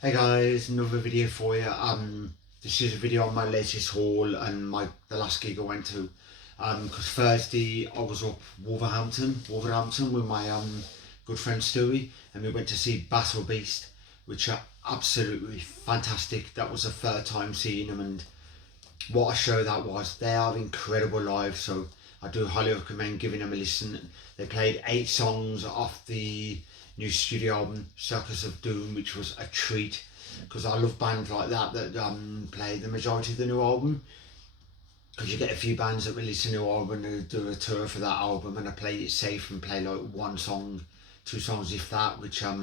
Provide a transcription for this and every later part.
Hey guys, another video for you. This is a video on my latest haul and the last gig I went to. Because Thursday I was up Wolverhampton with my good friend Stewie, and we went to see Battle Beast, which are absolutely fantastic. That was the third time seeing them, and what a show that was. They are incredible live, so I do highly recommend giving them a listen. They played 8 songs off the new studio album Circus of Doom, which was a treat because I love bands like that play the majority of the new album, because you get a few bands that release a new album and do a tour for that album and I play it safe and play like 1 song, 2 songs if that, which I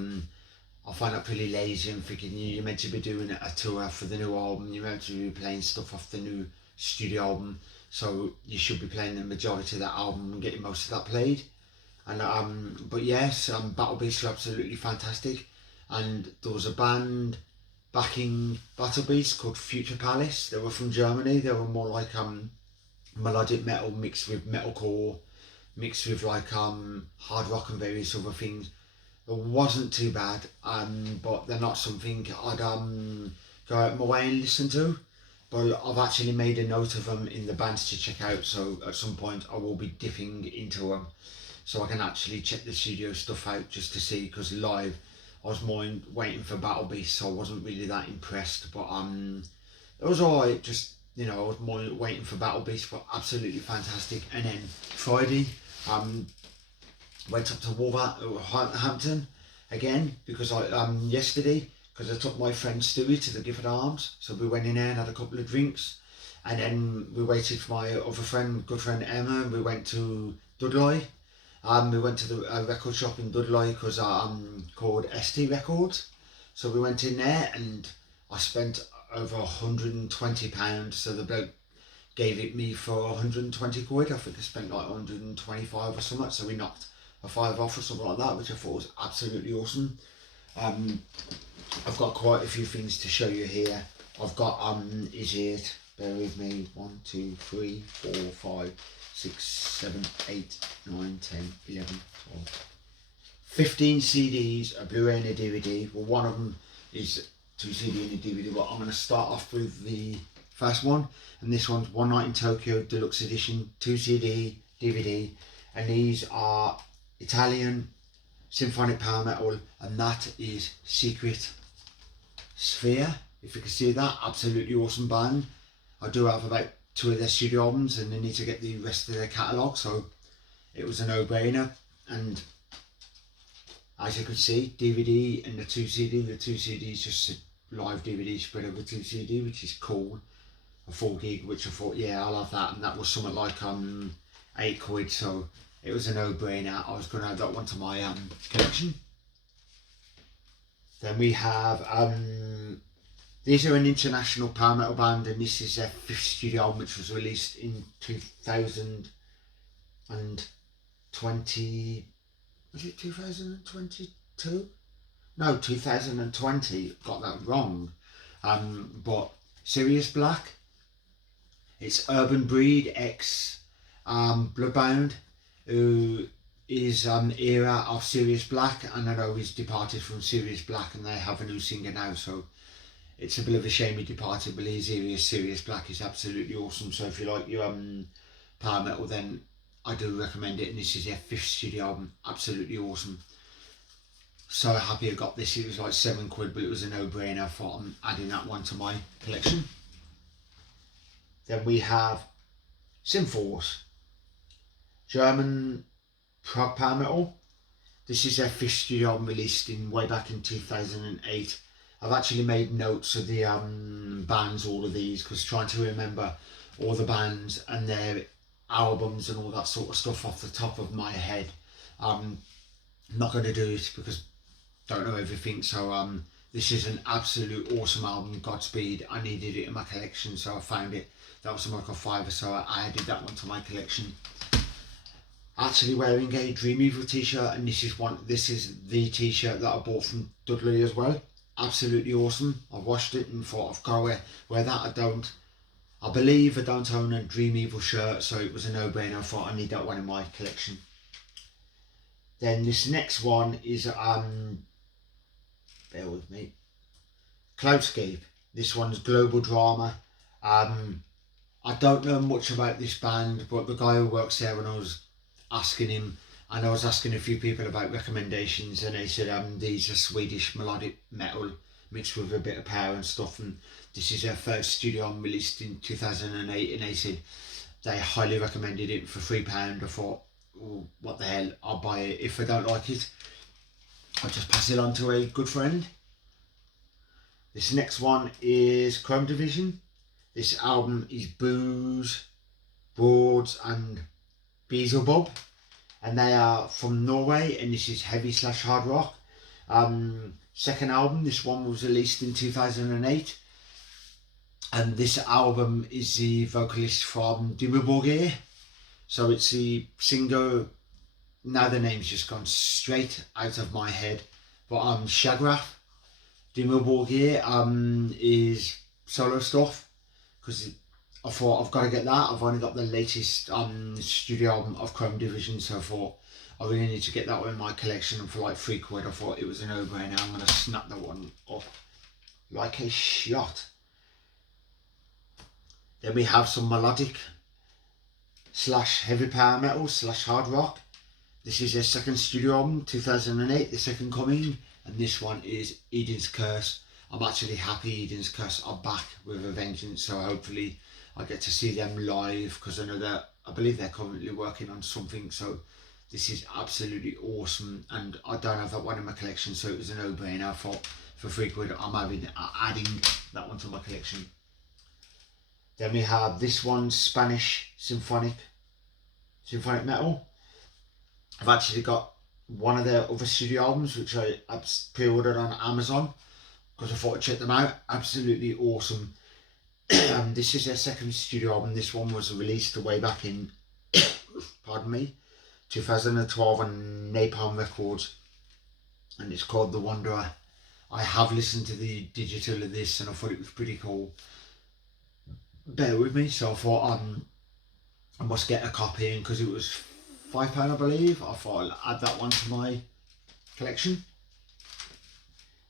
find that pretty lazy and thinking you're meant to be doing a tour for the new album, you're meant to be playing stuff off the new studio album, so you should be playing the majority of that album and getting most of that played. And but yes, Battle Beasts are absolutely fantastic, and there was a band backing Battle Beasts called Future Palace. They were from Germany. They were more like melodic metal mixed with metalcore, mixed with like hard rock and various other things. It wasn't too bad, but they're not something I'd go out my way and listen to. But I've actually made a note of them in the bands to check out, so at some point I will be dipping into them, so I can actually check the studio stuff out just to see, because live I was more waiting for Battle Beast, so I wasn't really that impressed, but it was alright, just, you know, I was more waiting for Battle Beast, but absolutely fantastic. And then Friday, went up to Wolverhampton again, because I yesterday, because I took my friend Stewie to the Gifford Arms, so we went in there and had a couple of drinks, and then we waited for my other friend, good friend Emma, and we went to Dudley. We went to the record shop in Dudley, because called ST Records. So we went in there and I spent over £120. So the bloke gave it me for 120 quid. I think I spent like 125 or something. So we knocked a 5 off or something like that, which I thought was absolutely awesome. I've got quite a few things to show you here. I've got is it, bear with me, 1, 2, 3, 4, 5, 6, 7, 8, 9, 10, 11, 12, 15 CDs, a Blu-ray and a DVD. Well, one of them is 2 CD and a DVD, but I'm going to start off with the first one, and this one's One Night in Tokyo Deluxe Edition, 2 CD, DVD, and these are Italian symphonic power metal, and that is Secret Sphere, if you can see that. Absolutely awesome band. I do have about 2 of their studio albums and they need to get the rest of their catalogue, so it was a no-brainer. And as you can see, DVD and the 2 CD. The 2 CD is just a live DVD spread over 2 CD, which is cool. A 4 gig, which I thought, yeah, I'll have that, and that was something like 8 quid, so it was a no-brainer. I was going to add that one to my collection. Then we have these are an international power metal band, and this is their 5th studio album, which was released in 2020. Was it 2022? No, 2020. Got that wrong. But Sirius Black. It's Urban Breed X Bloodbound, who is era of Sirius Black, and I know he's departed from Sirius Black and they have a new singer now, so it's a bit of a shame he departed, but his era Sirius Black is absolutely awesome. So if you like your power metal, then I do recommend it, and this is their 5th studio album. Absolutely awesome. So happy I got this. It was like 7 quid, but it was a no-brainer for adding that one to my collection. Then we have Synforce, German prog power metal. This is their 5th studio album, released way back in 2008. I've actually made notes of the bands, all of these, because trying to remember all the bands and their albums and all that sort of stuff off the top of my head, I'm not going to do it because I don't know everything. So this is an absolute awesome album, Godspeed. I needed it in my collection, so I found it. That was something like a £5, so I added that one to my collection. Actually wearing a Dream Evil t-shirt, and this is the t-shirt that I bought from Dudley as well. Absolutely awesome. I washed it and thought I've got to wear that. I believe I don't own a Dream Evil shirt, so it was a no-brainer. I thought I need that one in my collection. Then this next one is bear with me, Cloudscape. This one's Global Drama. I don't know much about this band, but the guy who works there, when I was asking him, and I was asking a few people about recommendations, and they said these are Swedish melodic metal mixed with a bit of power and stuff, and this is their first studio album released in 2008, and they said they highly recommended it for £3. I thought, oh, what the hell, I'll buy it. If I don't like it, I'll just pass it on to a good friend. This next one is Chrome Division. This album is Booze, Broads and Beelzebub, and they are from Norway, and this is heavy / hard rock. Second album, this one was released in 2008, and this album is the vocalist from Dimmerborgir, so it's the singer, now the name's just gone straight out of my head, but Shagraf. Dimmerborgir is solo stuff, because I thought I've got to get that. I've only got the latest studio album of Chrome Division, so I thought I really need to get that one in my collection, and for like £3 I thought it was a no-brainer. I'm going to snap that one up like a shot. Then we have some melodic / heavy power metal / hard rock. This is their second studio album, 2008, The Second Coming, and this one is Eden's Curse. I'm actually happy Eden's Curse are back with a vengeance, so hopefully I get to see them live, because I believe they're currently working on something, so this is absolutely awesome, and I don't have that one in my collection, so it was a no-brainer. I thought for £3 I'm adding that one to my collection. Then we have this one, Spanish symphonic metal. I've actually got one of their other studio albums, which I pre-ordered on Amazon, because I thought I'd check them out. Absolutely awesome. This is their second studio album. This one was released way back in, pardon me, 2012 on Napalm Records, and it's called The Wanderer. I have listened to the digital of this, and I thought it was pretty cool. Bear with me, so I thought I must get a copy, and because it was £5 I believe, I thought I'll add that one to my collection.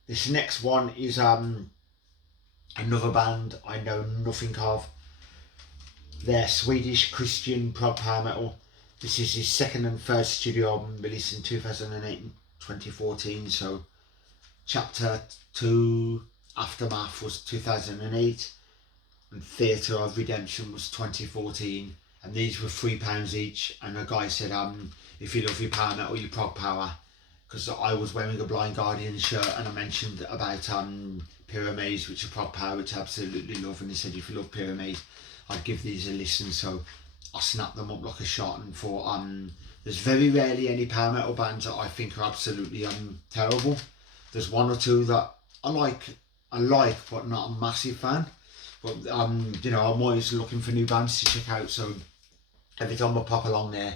This next one is another band I know nothing of. They're Swedish Christian prog power metal. This is his second and third studio album, released in 2008 and 2014. So Chapter 2 Aftermath was 2008, and Theatre of Redemption was 2014. And these were £3 each. And the guy said, if you love your power metal, your prog power, because I was wearing a Blind Guardian shirt, and I mentioned about Pyramids, which are prog power, which I absolutely love, and he said if you love Pyramids, I'd give these a listen. So I snapped them up like a shot, and thought there's very rarely any power metal bands that I think are absolutely terrible. There's one or two that I like but not a massive fan, but you know, I'm always looking for new bands to check out, so every time I pop along there,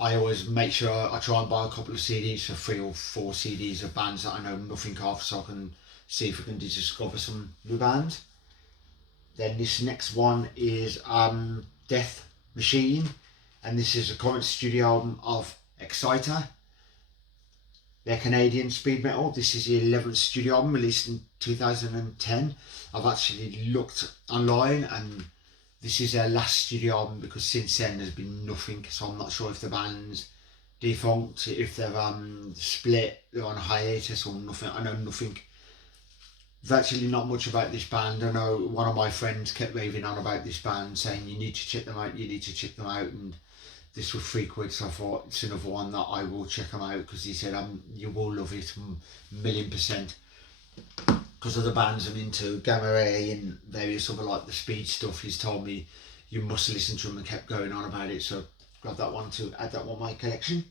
I always make sure I try and buy a couple of CDs, for 3 or 4 CDs of bands that I know nothing of, so I can see if I can discover some new bands. Then this next one is Death Machine, and this is a current studio album of Exciter. They're Canadian speed metal. This is the 11th studio album, released in 2010. I've actually looked online, and this is their last studio album, because since then there's been nothing, so I'm not sure if the band's defunct, if they're split, they're on hiatus or nothing. I know nothing, virtually not much about this band. I know one of my friends kept raving on about this band, saying you need to check them out, and this was £3, so I thought it's another one that I will check them out, because he said you will love it, 1,000,000%. Because of the bands I'm into, Gamma Ray and various other like the speed stuff, he's told me you must listen to them, and kept going on about it, so grab that one to add that one to my collection.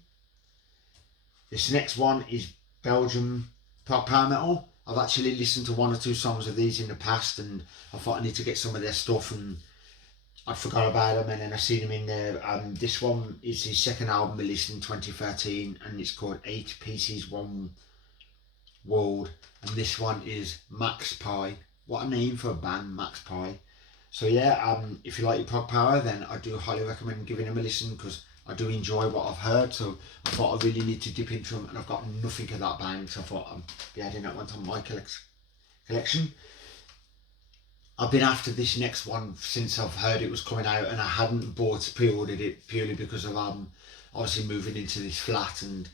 This next one is Belgium prog power metal. I've actually listened to 1 or 2 songs of these in the past, and I thought I need to get some of their stuff, and I forgot about them, and then I seen them in there. This one is his second album, released in 2013, and it's called 8 Pieces 1 World, and this one is Max Pie. What a name for a band, Max Pie. So yeah, if you like your prog power, then I do highly recommend giving them a listen, because I do enjoy what I've heard, so I thought I really need to dip into them, and I've got nothing of that band, so I thought I'd be adding that one to my collection. I've been after this next one since I've heard it was coming out, and I hadn't pre-ordered it purely because of obviously moving into this flat, and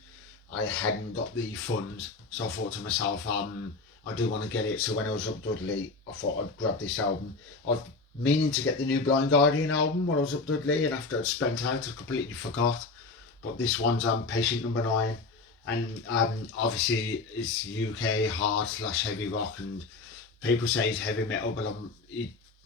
I hadn't got the funds. So I thought to myself, I do want to get it. So when I was up Dudley, I thought I'd grab this album. I've meaning to get the new Blind Guardian album when I was up Dudley, and after I'd spent out, I completely forgot. But this one's Patient Number 9, and obviously it's UK hard / heavy rock, and people say it's heavy metal, but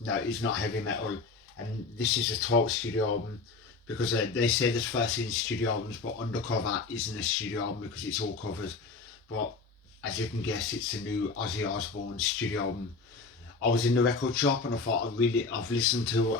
no, it's not heavy metal. And this is a 12th studio album, because they say there's 13 studio albums, but Undercover isn't a studio album because it's all covers. But as you can guess, it's a new Ozzy Osbourne studio album. I was in the record shop and I thought I've listened to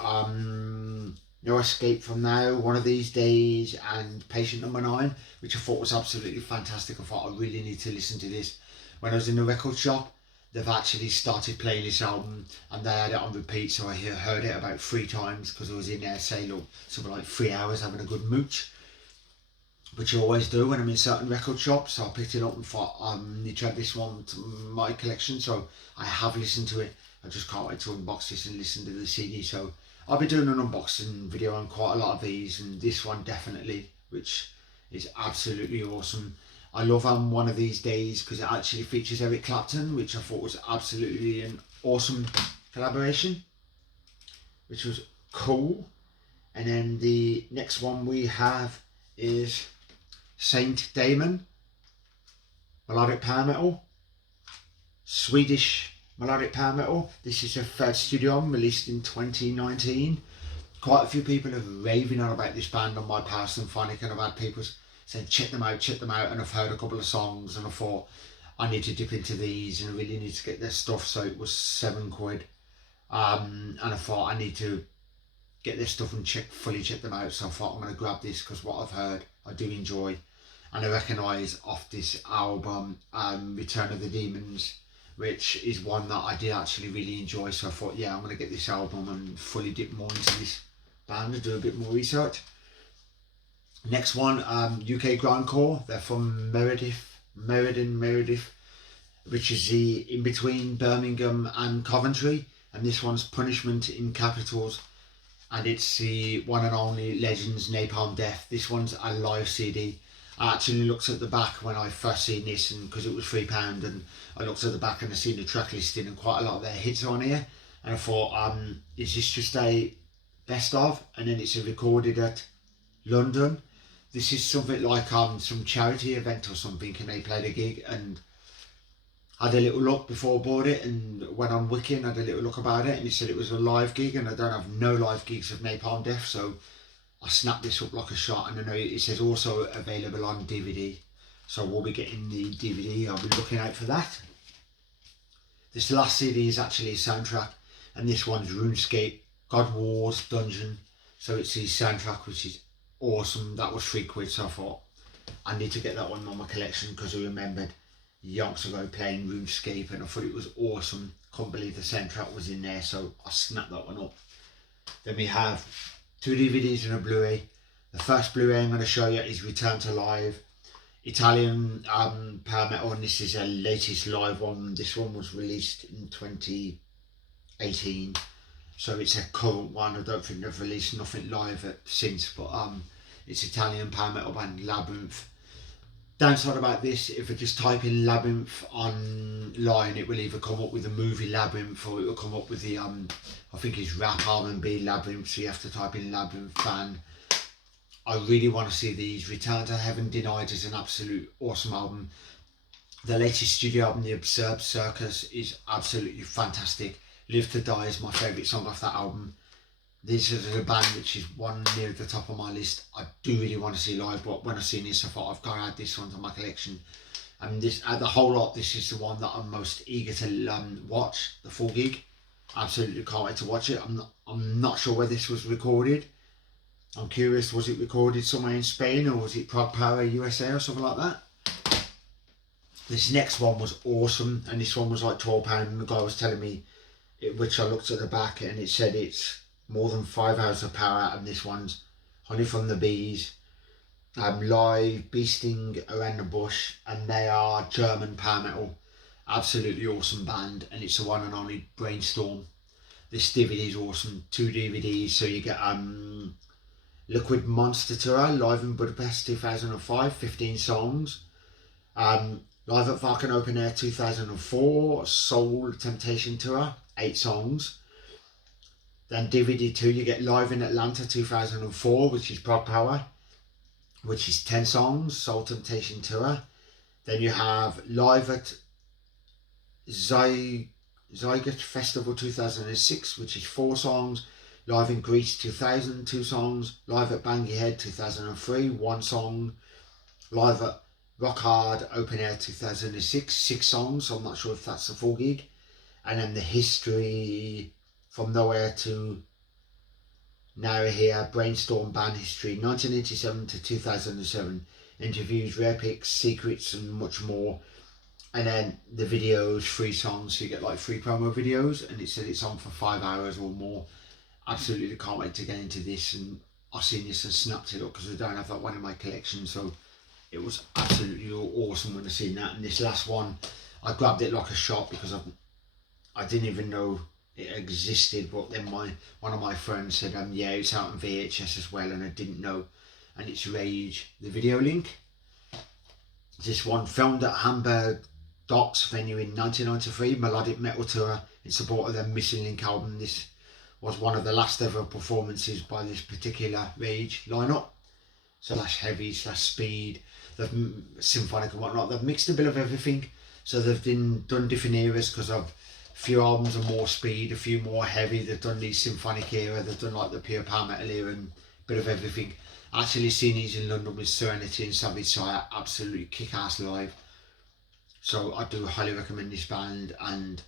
No Escape From Now, One of These Days, and Patient Number 9, which I thought was absolutely fantastic. I thought I really need to listen to this. When I was in the record shop, they've actually started playing this album and they had it on repeat, so I heard it about 3 times because I was in there, say, look, something like 3 hours having a good mooch, which you always do when I'm in certain record shops. So I picked it up and thought, I need to add this one to my collection, so I have listened to it. I just can't wait to unbox this and listen to the CD. So I'll be doing an unboxing video on quite a lot of these, and this one definitely, which is absolutely awesome. I love One of These Days because it actually features Eric Clapton, which I thought was absolutely an awesome collaboration, which was cool. And then the next one we have is Saint Damon, melodic power metal, Swedish melodic power metal. This is their 3rd studio album, released in 2019. Quite a few people have raving on about this band on my personal funny, and I've had people saying check them out, and I've heard a couple of songs and I thought I need to dip into these and I really need to get their stuff. So it was £7, and I thought I need to get this stuff and fully check them out. So I thought I'm going to grab this because what I've heard I do enjoy, and I recognise off this album Return of the Demons, which is one that I did actually really enjoy. So I thought, yeah, I'm going to get this album and fully dip more into this band and do a bit more research. Next one, UK Grindcore. They're from Meriden, which is in between Birmingham and Coventry, and this one's Punishment in Capitals, and it's the one and only Legends Napalm Death. This one's a live CD. I actually looked at the back when I first seen this, and because it was £3, and I looked at the back and I seen the track listing, and quite a lot of their hits are on here, and I thought, is this just a best of? And then it's recorded at London. This is something like some charity event or something, and they played a gig, and had a little look before I bought it, and went on Wiki and had a little look about it, and it said it was a live gig, and I don't have no live gigs of Napalm Death, so I snapped this up like a shot. And I know it says also available on DVD, so we'll be getting the DVD. I'll be looking out for that. This last CD is actually a soundtrack, and this one's RuneScape God Wars Dungeon, so it's the soundtrack, which is awesome. That was £3, so I thought I need to get that one on my collection because I remembered yonks ago playing RuneScape and I thought it was awesome. Couldn't believe the soundtrack was in there, so I snapped that one up. Then we have 2 DVDs and a Blu-ray. The first Blu-ray I'm going to show you is Return to Live, Italian power metal, and this is their latest live one. This one was released in 2018, so it's a current one. I don't think they've released nothing live since, but it's Italian power metal band Labyrinth. Downside about this, if I just type in Labyrinth online, it will either come up with the movie Labyrinth, or it will come up with the I think it's rap R&B Labyrinth, so you have to type in Labyrinth band. I really want to see these. Return to Heaven Denied is an absolute awesome album. The latest studio album, The Absurd Circus, is absolutely fantastic. Live to Die is my favourite song off that album. This is a band which is one near the top of my list. I do really want to see live, but when I seen this, I thought I've got to add this one to my collection. And this, the whole lot, this is the one that I'm most eager to watch, the full gig. Absolutely can't wait to watch it. I'm not sure where this was recorded. I'm curious, was it recorded somewhere in Spain, or was it Prague Power USA or something like that? This next one was awesome, and this one was like £12, and the guy was telling me, which I looked at the back, and it said it's more than 5 hours of power, and this one's Honey from the Bees, live beasting around the bush, and they are German power metal, Absolutely awesome band, and it's the one and only Brainstorm. This DVD is awesome. 2 DVDs, so you get Liquid Monster Tour live in Budapest 2005, 15 songs. Live at Wacken Open Air 2004, Soul Temptation Tour, 8 songs. Then DVD 2, you get Live in Atlanta 2004, which is Prog Power, which is 10 songs, Soul Temptation Tour. Then you have Live at Zyget Festival 2006, which is 4 songs. Live in Greece 2000, 2 songs. Live at Bangor Head 2003, 1 song. Live at Rock Hard Open Air 2006, 6 songs. So I'm not sure if that's the full gig. And then the history from nowhere to now here, Brainstorm band history 1987 to 2007. Interviews, rare picks, secrets, and much more. And then the videos, 3 songs, so you get like 3 promo videos, and it said it's on for 5 hours or more. Absolutely can't wait to get into this, and I seen this and snapped it up because I don't have that one in my collection, so it was absolutely awesome when I seen that. And this last one, I grabbed it like a shot because I didn't even know it existed, but then one of my friends said, yeah, it's out on VHS as well, and I didn't know. And it's Rage, the video link. This one filmed at Hamburg Docks venue in 1993, melodic metal tour in support of their Missing Link album. This was one of the last ever performances by this particular Rage lineup. Slash heavy, slash speed, they've symphonic and whatnot. They've mixed a bit of everything. So they've done different eras because of a few albums are more speed, a few more heavy. They've done the symphonic era, they've done like the pure power metal era and a bit of everything. Actually seen these in London with Serenity and Savage Sire, absolutely kick-ass live. So I do highly recommend this band, and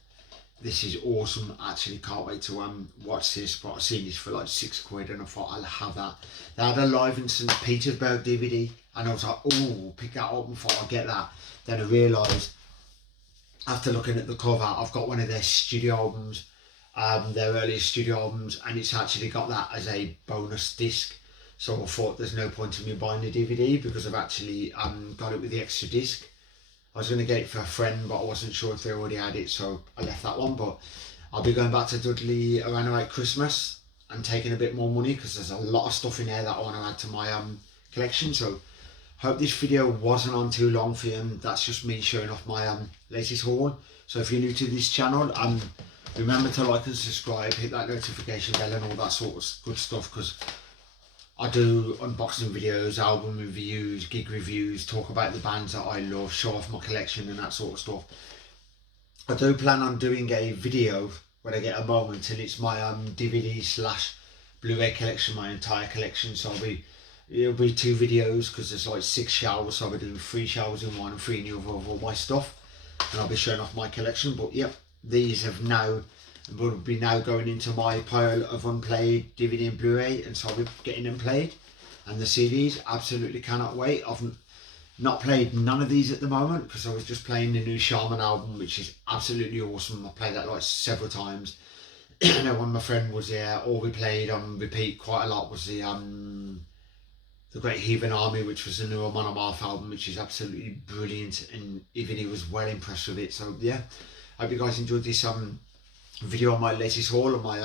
this is awesome. Actually can't wait to watch this, but I've seen this for like £6 and I thought I'll have that. They had a Live in St. Petersburg DVD and I was like, oh, pick that up and thought I'll get that. Then I realised after looking at the cover, I've got one of their studio albums, their earliest studio albums, and it's actually got that as a bonus disc. So I thought there's no point in me buying the DVD because I've actually got it with the extra disc. I was going to get it for a friend, but I wasn't sure if they already had it, so I left that one. But I'll be going back to Dudley around about Christmas and taking a bit more money because there's a lot of stuff in there that I want to add to my collection. So hope this video wasn't on too long for you, and that's just me showing off my latest haul. So if you're new to this channel, remember to like and subscribe, hit that notification bell and all that sort of good stuff, because I do unboxing videos, album reviews, gig reviews, talk about the bands that I love, show off my collection and that sort of stuff. I do plan on doing a video when I get a moment, and it's my DVD / Blu-ray collection, my entire collection. So it'll be 2 videos because there's like 6 showers, so I'll be doing 3 showers in one and 3 in the other of all my stuff, and I'll be showing off my collection. But yep, these have now will be now going into my pile of unplayed DVD and Blu-ray, and so I'll be getting them played. And the CDs, absolutely cannot wait. I've not played none of these at the moment because I was just playing the new Shaman album, which is absolutely awesome. I played that like several times. And then when my friend was there, all we played on repeat quite a lot was the Great Heathen Army, which was the new Monomarth album, which is absolutely brilliant, and even he was well impressed with it. So yeah, I hope you guys enjoyed this video on my latest haul of my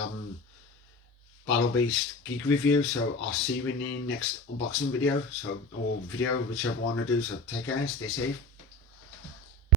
Battle Beast gig review. So I'll see you in the next unboxing video, or video, whichever one I do. So take care, stay safe.